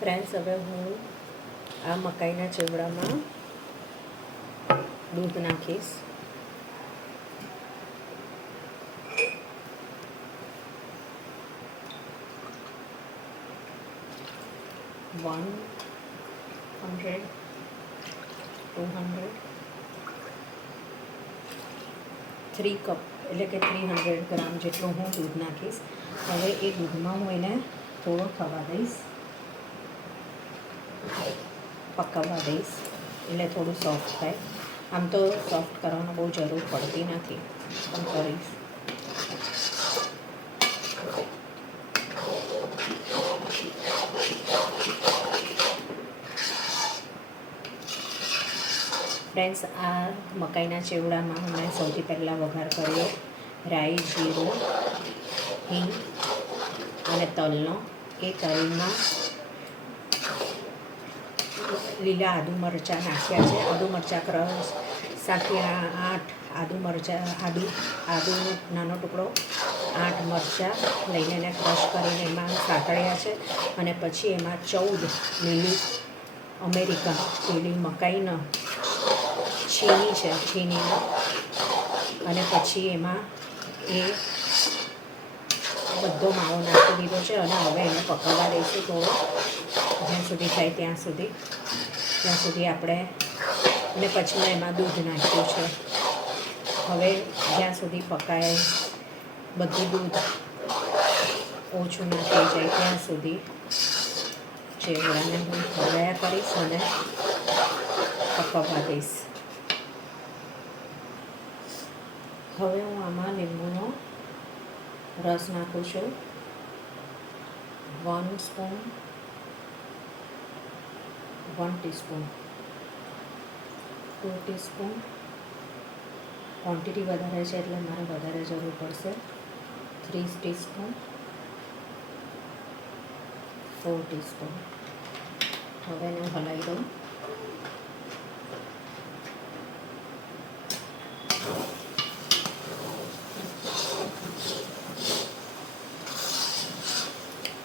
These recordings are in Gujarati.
ફ્રેન્ડ્સ, હવે હું આ મકાઈના ચેવડામાં દૂધ નાખીશ. વન 100 200 3 કપ એટલે કે 300 ગ્રામ જેટલું હું દૂધ નાખીશ. હવે એ દૂધમાં હું એને થોડો થવા દઈશ, પકાવવા દઈશ, એટલે થોડું સોફ્ટ થાય. આમ તો સોફ્ટ કરવાનો બહુ જરૂર પડતી નથી, પણ કરીશ. ફ્રેન્ડ્સ, આ મકાઈના ચેવડામાં મેં સૌથી પહેલાં વઘાર કર્યો રાઈ, જીરું, હિંગ અને તલનો. એ તલમાં લીલા આદુ મરચાં નાખ્યા છે. આદુ મરચાં ક્રશ 7 થી 8 આદુ મરચાં, આદુનો નાનો ટુકડો, 8 મરચાં લઈને એને ક્રશ કરીને એમાં સાતળ્યા છે. અને પછી એમાં 14 લીલી અમેરિકન લીલી મકાઈનો છીણી છે, છીણીનો. અને પછી એમાં એ બધો માવો નાખી દીધો છે. અને હવે એને પકાવવા દઈશું થોડો, જ્યાં સુધી થાય ત્યાં સુધી આપણે. અને પછી મેં એમાં દૂધ નાખ્યું છે. હવે જ્યાં સુધી પકાય, બધું દૂધ ઓછું ના થઈ જાય ત્યાં સુધી ચેવડાને હું હલાયા કરીશ અને પકાવવા દઈશ. હવે હું આમાં લીંબુનો રસ નાખું છું. 1 સ્પૂન, 1 ટીસ્પૂન, 2 ટીસ્પૂન. ક્વોન્ટિટી વધારે છે એટલે મારે વધારે જરૂર પડશે. 3 ટીસ્પૂન, 4 ટીસ્પૂન. હવે એને હલાવી દઉં.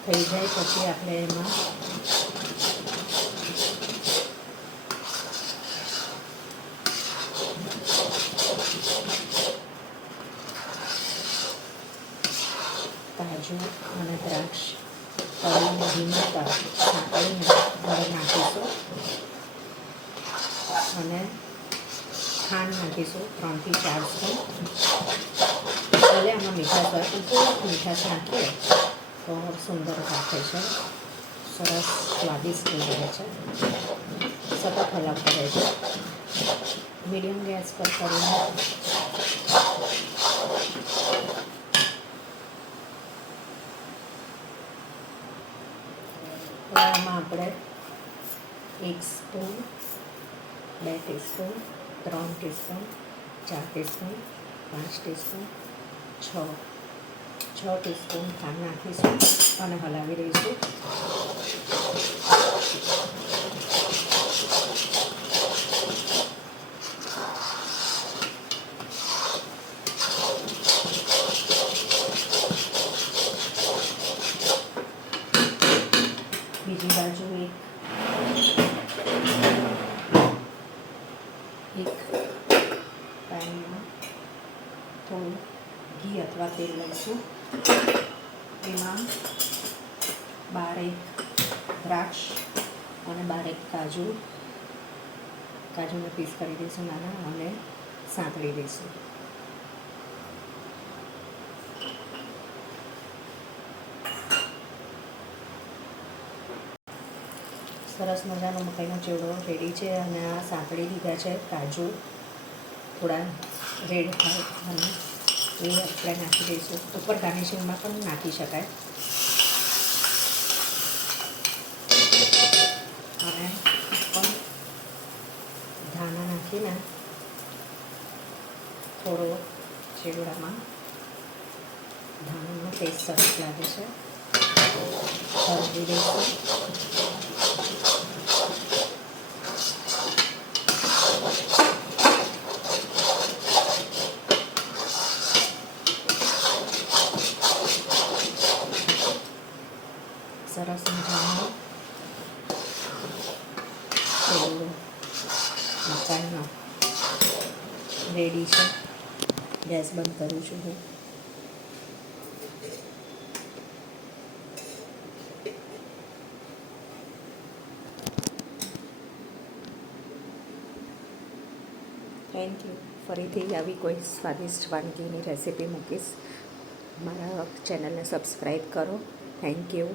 થઈ જાય પછી આપણે એમાં કાજુ અને દ્રાક્ષ તળીને ધીમા સાંકળીને હવે નાખીશું. અને ખાંડ નાખીશું 3 થી 4 સ્પૂન. ભલે આમાં મીઠાશ હોય પણ થોડુંક મીઠાશ નાખીએ તો સુંદર લાગે છે, સરસ સ્વાદિષ્ટ લાગે છે. સતત હલાવતા રહેજો, મીડિયમ ગેસ પર કરીને. આમાં આપણે 1 spoon, 2 teaspoon, 3 teaspoon, 4 teaspoon, 5 teaspoon, 6 teaspoon ખાંડ નાખીશું અને હલાવી દઈશું. બીજી બાજુ એક પેનમાં થોડું ઘી અથવા તેલ લઈશું. એમાં 12 દ્રાક્ષ અને 12 કાજુને પીસ કરી દઈશું નાના, અને સાંતળી દઈશું. સરસ મજાનો મકાઈનો ચેવડો રેડી છે. અને આ સાંતળી દીધા છે કાજુ, થોડા રેડ થાય અને એ આપણે નાખી દઈશું. ઉપર ગાર્નિશિંગમાં પણ નાખી શકાય. અને પણ ધાણા નાખીને થોડો ચેવડામાં ધાણાનો ટેસ્ટ સરસ લાગે છે. હળદી દઈશું. સરસ મજાનો પેલું મકાઈનો રેડી છે. ગેસ બંધ કરું છું હું. Thank you. ફરીથી આવી કોઈ સ્વાદિષ્ટ વાનગીની રેસીપી મૂકીશ. મારા ચેનલને સબસ્ક્રાઈબ કરો. Thank you.